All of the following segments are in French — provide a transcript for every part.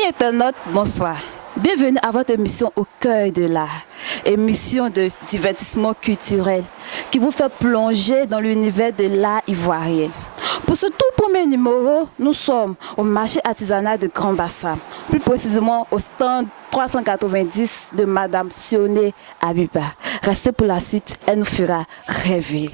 Amis internautes, bonsoir. Bienvenue à votre émission Au cœur de l'art, émission de divertissement culturel qui vous fait plonger dans l'univers de l'art ivoirien. Pour ce tout premier numéro, nous sommes au marché artisanal de Grand Bassam, plus précisément au stand 390 de Madame Sioné Abiba. Restez pour la suite, elle nous fera rêver.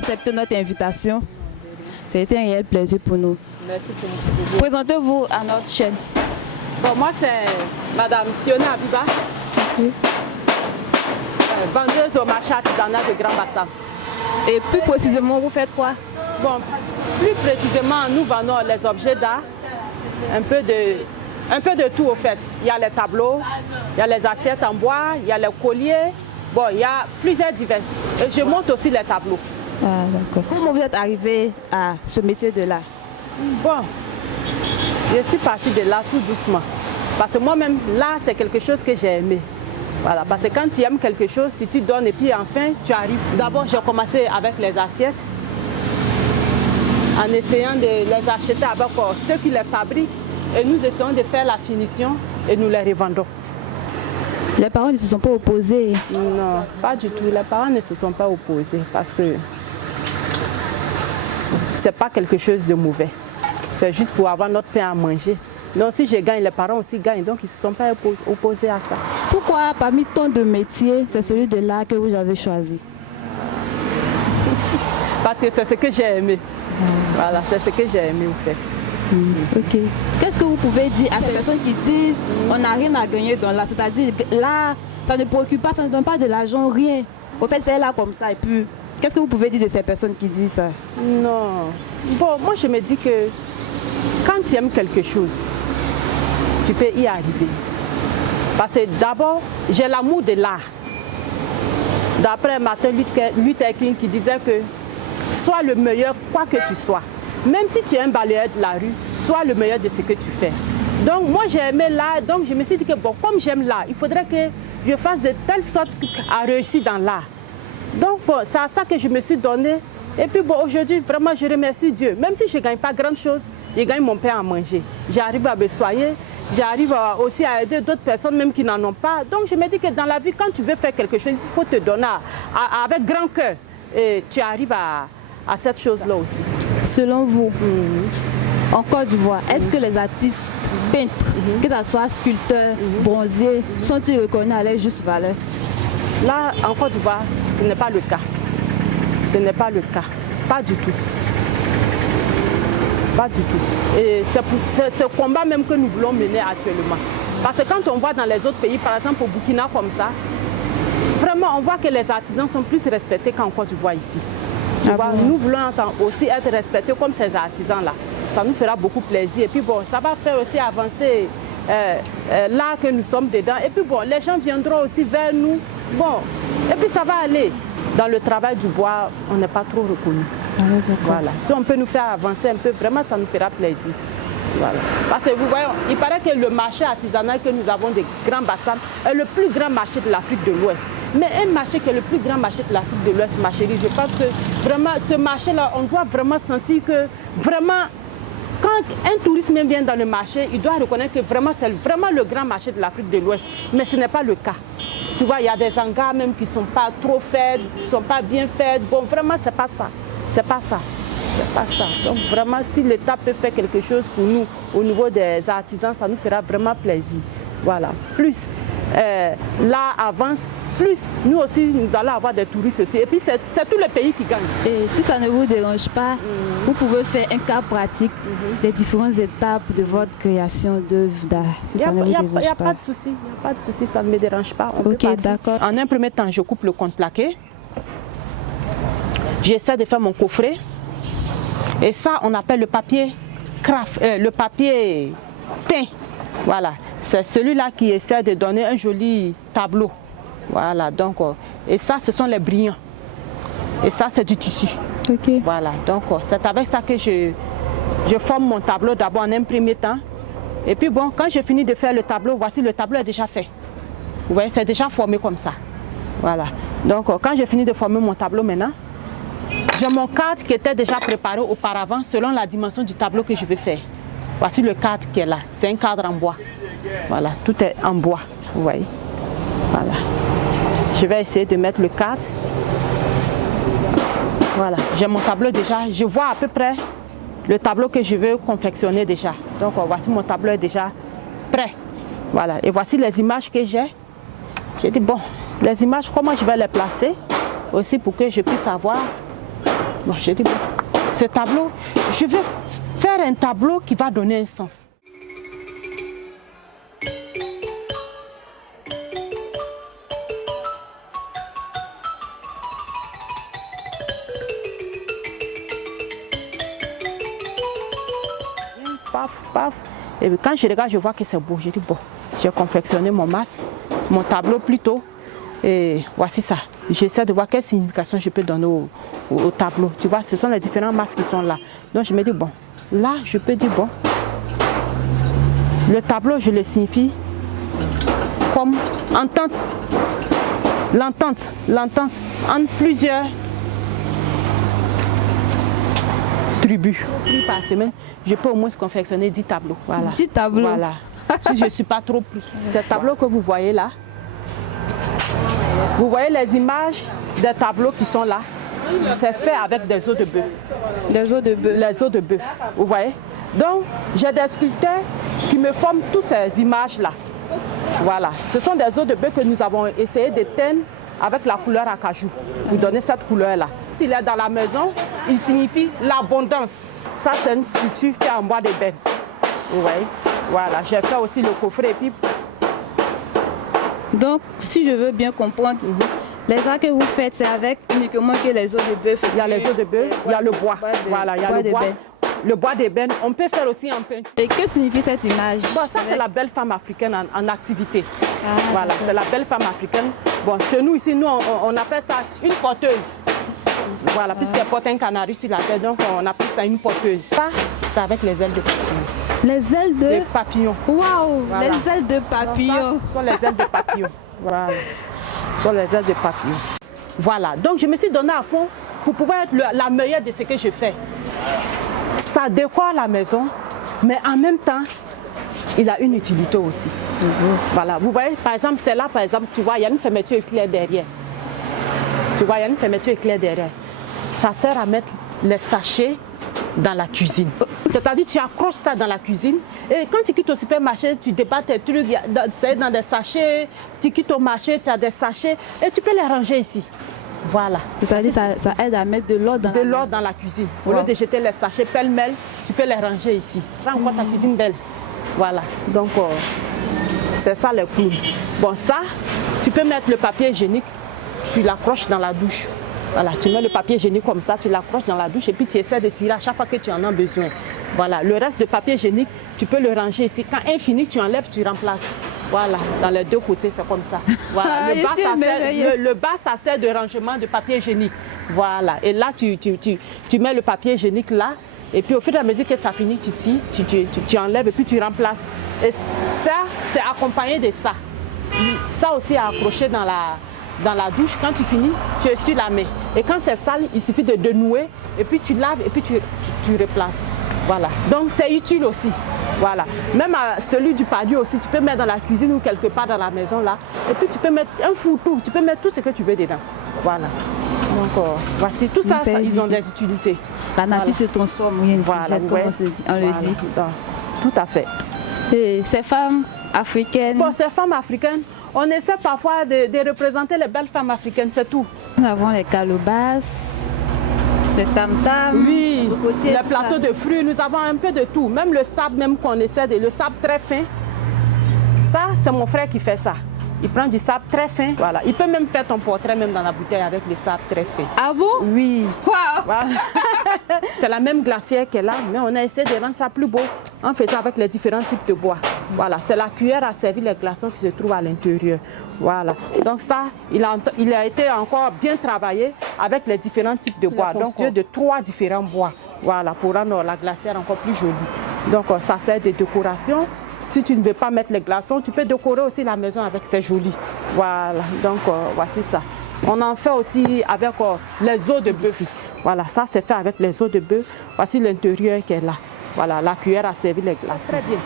Accepter notre invitation. C'était un réel plaisir pour nous. Merci pour nous. Présentez-vous à notre chaîne. Bon, moi c'est Madame Sioné Abiba, vendeuse au marché artisanal de Grand Bassam. Et plus précisément, vous faites quoi? Bon, plus précisément, nous vendons les objets d'art, un peu de tout au fait. Il y a les tableaux, il y a les assiettes en bois, il y a les colliers. Bon, il y a plusieurs divers. Et je monte aussi les tableaux. Ah, d'accord. Comment vous êtes arrivé à ce métier de l'art? Bon, je suis partie de là tout doucement. Parce que moi-même, l'art, c'est quelque chose que j'ai aimé. Voilà, parce que quand tu aimes quelque chose, tu te donnes et puis enfin, tu arrives. D'abord, j'ai commencé avec les assiettes, en essayant de les acheter avec ceux qui les fabriquent. Et nous essayons de faire la finition et nous les revendons. Les parents ne se sont pas opposés? Non, pas du tout. Les parents ne se sont pas opposés parce que c'est pas quelque chose de mauvais. C'est juste pour avoir notre pain à manger. Donc si je gagne, les parents aussi gagnent. Donc ils ne se sont pas opposés à ça. Pourquoi parmi tant de métiers, c'est celui de l'art que vous avez choisi? Parce que c'est ce que j'ai aimé. Voilà, c'est ce que j'ai aimé en fait. Ok. Qu'est-ce que vous pouvez dire à ces personnes qui disent on n'a rien à gagner dans l'art? C'est-à-dire là, ça ne préoccupe pas, ça ne donne pas de l'argent, rien. Au fait, c'est là comme ça. Et puis, qu'est-ce que vous pouvez dire de ces personnes qui disent ça? Non. Bon, moi je me dis que quand tu aimes quelque chose, tu peux y arriver. Parce que d'abord, j'ai l'amour de l'art. D'après Martin Luther King qui disait que sois le meilleur quoi que tu sois. Même si tu es un balayeur de la rue, sois le meilleur de ce que tu fais. Donc moi j'ai aimé l'art, donc je me suis dit que bon, comme j'aime l'art, il faudrait que je fasse de telle sorte à réussir dans l'art. Donc bon, c'est à ça que je me suis donné. Et puis bon, aujourd'hui, vraiment, je remercie Dieu. Même si je ne gagne pas grand-chose, je gagne mon pain à manger. J'arrive à me soigner, j'arrive aussi à aider d'autres personnes même qui n'en ont pas. Donc je me dis que dans la vie, quand tu veux faire quelque chose, il faut te donner avec grand cœur. Et tu arrives à cette chose-là aussi. Selon vous, en Côte d'Ivoire, est-ce que les artistes peintres, que ce soit sculpteurs, bronziers, sont-ils reconnus à leur juste valeur? Là, en Côte d'Ivoire, ce n'est pas le cas. Ce n'est pas le cas. Pas du tout. Pas du tout. Et c'est ce combat même que nous voulons mener actuellement. Parce que quand on voit dans les autres pays, par exemple au Burkina comme ça, vraiment on voit que les artisans sont plus respectés qu'en Côte d'Ivoire ici. Nous voulons aussi être respectés comme ces artisans-là. Ça nous fera beaucoup plaisir. Et puis bon, ça va faire aussi avancer là que nous sommes dedans. Et puis bon, les gens viendront aussi vers nous. Bon, et puis ça va aller. Dans le travail du bois, on n'est pas trop reconnu. Voilà. Si on peut nous faire avancer un peu, vraiment, ça nous fera plaisir. Voilà. Parce que vous voyez, il paraît que le marché artisanal que nous avons de Grand Bassam est le plus grand marché de l'Afrique de l'Ouest. Mais un marché qui est le plus grand marché de l'Afrique de l'Ouest, ma chérie, je pense que vraiment, ce marché-là, on doit vraiment sentir que vraiment, quand un touriste même vient dans le marché, il doit reconnaître que vraiment, c'est vraiment le grand marché de l'Afrique de l'Ouest. Mais ce n'est pas le cas. Tu vois, il y a des hangars même qui ne sont pas trop faits, qui ne sont pas bien faits. Bon, vraiment, ce n'est pas ça. C'est pas ça. C'est pas ça. Donc, vraiment, si l'État peut faire quelque chose pour nous, au niveau des artisans, ça nous fera vraiment plaisir. Voilà. Plus là avance, plus nous aussi, nous allons avoir des touristes aussi. Et puis, c'est tout le pays qui gagne. Et si ça ne vous dérange pas, vous pouvez faire un cas pratique des différentes étapes de votre création d'œuvres d'art. Si ça ne vous dérange pas. Il n'y a pas de souci. Il n'y a pas de souci, ça ne me dérange pas. Ok, d'accord. En un premier temps, je coupe le contreplaqué. J'essaie de faire mon coffret. Et ça, on appelle le papier craft, le papier peint. Voilà, c'est celui-là qui essaie de donner un joli tableau. Voilà, donc, et ça, ce sont les brillants. Et ça, c'est du tissu. Ok. Voilà, donc c'est avec ça que je forme mon tableau d'abord en un premier temps. Et puis bon, quand j'ai fini de faire le tableau, voici le tableau est déjà fait. Vous voyez, c'est déjà formé comme ça. Voilà. Donc quand j'ai fini de former mon tableau maintenant, j'ai mon cadre qui était déjà préparé auparavant selon la dimension du tableau que je vais faire. Voici le cadre qui est là. C'est un cadre en bois. Voilà, tout est en bois. Vous voyez. Voilà. Je vais essayer de mettre le cadre. Voilà, j'ai mon tableau déjà. Je vois à peu près le tableau que je veux confectionner déjà. Donc voici mon tableau est déjà prêt. Voilà, et voici les images que j'ai. J'ai dit bon, les images, comment je vais les placer aussi pour que je puisse avoir. Bon, j'ai dit bon, ce tableau, je vais faire un tableau qui va donner un sens. Paf, paf. Et quand je regarde, je vois que c'est beau. Je dis bon, j'ai confectionné mon masque, mon tableau plutôt. Et voici ça. J'essaie de voir quelle signification je peux donner au tableau. Tu vois, ce sont les différents masques qui sont là. Donc je me dis bon, là je peux dire bon, le tableau je le signifie comme entente. L'entente entre plusieurs tribus. Par semaine, je peux au moins confectionner 10 tableaux. Voilà. 10 tableaux. Voilà. Si je ne suis pas trop pris. Ces tableaux que vous voyez là, vous voyez les images des tableaux qui sont là. C'est fait avec des os de bœuf. Des os de bœuf. Les os de bœuf, vous voyez. Donc, j'ai des sculpteurs qui me forment toutes ces images-là. Voilà. Ce sont des os de bœuf que nous avons essayé de teindre avec la couleur acajou, pour donner cette couleur-là. Il est dans la maison, il signifie l'abondance. Ça, c'est une sculpture faite en bois d'ébène. Vous voyez. Voilà. J'ai fait aussi le coffret et puis. Donc, si je veux bien comprendre, les arts que vous faites, c'est avec uniquement que les os de bœuf. Il y a les os de bœuf, il y a le bois. Voilà, il y a le bois. Le bois d'ébène, on peut faire aussi en peinture. Et que signifie cette image? Bon, ça, c'est la belle femme africaine en activité. Voilà, c'est la belle femme africaine. Bon, chez nous, ici, nous, on appelle ça une porteuse. Voilà, puisqu'elle porte un canari sur la tête, donc on appelle ça une porteuse. Ça, c'est avec les ailes de papillon. Les ailes de papillon. Waouh, voilà. Les ailes de papillon. Ce sont les ailes de papillon. Voilà. Ce sont les ailes de papillon. Voilà, donc je me suis donné à fond pour pouvoir être la meilleure de ce que je fais. Ça décore la maison, mais en même temps, il a une utilité aussi. Voilà, vous voyez, par exemple, c'est là, par exemple, tu vois, il y a une fermeture éclair derrière. Tu vois, il y a une fermeture éclair derrière. Ça sert à mettre les sachets dans la cuisine. C'est-à-dire, tu accroches ça dans la cuisine et quand tu quittes au supermarché, tu débats tes trucs, c'est dans des sachets, tu quittes au marché, tu as des sachets et tu peux les ranger ici. Voilà. C'est-à-dire ça aide à mettre de l'ordre dans la cuisine. Au lieu de jeter les sachets pêle-mêle, tu peux les ranger ici. Rends encore ta cuisine belle. Voilà. Donc, c'est ça le clou. Bon, ça, tu peux mettre le papier hygiénique, tu l'accroches dans la douche. Voilà, tu mets le papier hygiénique comme ça, tu l'accroches dans la douche et puis tu essaies de tirer à chaque fois que tu en as besoin. Voilà, le reste de papier hygiénique, tu peux le ranger ici. Quand infini, tu enlèves, tu remplaces. Voilà, dans les deux côtés, c'est comme ça. Voilà, le bas, ça sert de rangement de papier hygiénique. Voilà, et là, tu mets le papier hygiénique là, et puis au fur et à mesure que ça finit, tu tires, tu enlèves et puis tu remplaces. Et ça, c'est accompagné de ça. Ça aussi est accroché dans la douche. Quand tu finis, tu essuies la main. Et quand c'est sale, il suffit de dénouer, et puis tu laves, et puis tu replaces. Voilà, donc c'est utile aussi. Voilà, même celui du padieu aussi, tu peux mettre dans la cuisine ou quelque part dans la maison là. Et puis tu peux mettre un fourre-tout, tu peux mettre tout ce que tu veux dedans. Voilà. Donc voici, tout ça, ils ont des utilités. La nature se transforme, oui, voilà, comme on le dit. Donc, tout à fait. Et ces femmes africaines. Bon, ces femmes africaines, on essaie parfois de représenter les belles femmes africaines, c'est tout. Nous avons les calebasses, les tam-tams, oui, les plateaux de fruits, nous avons un peu de tout. Même le sable, même qu'on essaie le sable très fin. Ça, c'est mon frère qui fait ça. Il prend du sable très fin. Voilà. Il peut même faire ton portrait même dans la bouteille avec le sable très fin. Ah bon? Oui. Wow. Voilà. C'est la même glacière qu'elle a, mais on a essayé de rendre ça plus beau en faisant avec les différents types de bois. Voilà, c'est la cuillère à servir les glaçons qui se trouvent à l'intérieur. Voilà, donc ça, il a été encore bien travaillé avec les différents types de bois. Donc, de 3 différents bois. Voilà, pour rendre la glacière encore plus jolie. Donc, ça sert de décoration. Si tu ne veux pas mettre les glaçons, tu peux décorer aussi la maison avec ces jolis. Voilà, donc voici ça. On en fait aussi avec les os de bœuf. Voilà, ça c'est fait avec les os de bœuf. Voici l'intérieur qui est là. Voilà, la cuillère a servi les glaçons. Très bien.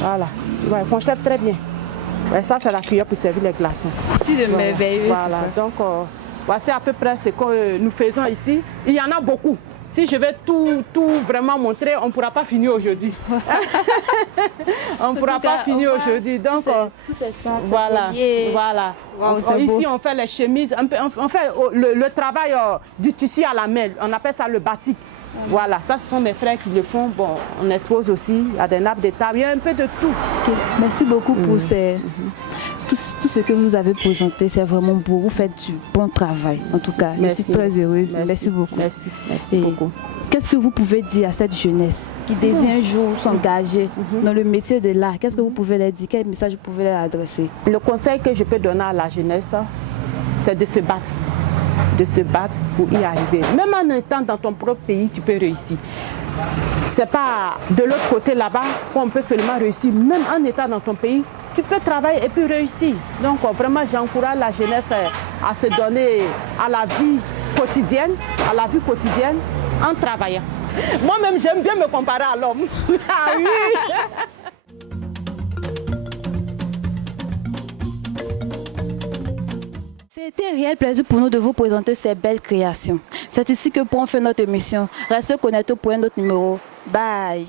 Voilà, ouais, on conserve très bien. Ouais, ça c'est la cuillère pour servir les glaçons. C'est de merveilleux. Voilà, donc voici à peu près ce que nous faisons ici. Il y en a beaucoup. Si je vais tout vraiment montrer, on ne pourra pas finir aujourd'hui. On ne pourra pas finir aujourd'hui. Donc, tous ces centres, voilà. Wow, ici, on fait les chemises, on fait le travail du tissu à la main. On appelle ça le batik. Voilà, ça, ce sont mes frères qui le font. Bon, on expose aussi, il y a des nappes de table, il y a un peu de tout. Okay. Merci beaucoup pour tout ce que vous avez présenté. C'est vraiment beau. Vous faites du bon travail. En tout cas, je suis très heureuse. Merci beaucoup. Merci beaucoup. Qu'est-ce que vous pouvez dire à cette jeunesse qui désire un jour s'engager dans le métier de l'art? Qu'est-ce que vous pouvez leur dire? Quel message vous pouvez leur adresser? Le conseil que je peux donner à la jeunesse, c'est de se battre. De se battre pour y arriver. Même en étant dans ton propre pays, tu peux réussir. C'est pas de l'autre côté là-bas qu'on peut seulement réussir. Même en étant dans ton pays, tu peux travailler et puis réussir. Donc vraiment, j'encourage la jeunesse à se donner à la vie quotidienne, en travaillant. Moi-même, j'aime bien me comparer à l'homme. Ah oui. C'était un réel plaisir pour nous de vous présenter ces belles créations. C'est ici que pour faire notre émission. Restez connectés pour un autre numéro. Bye.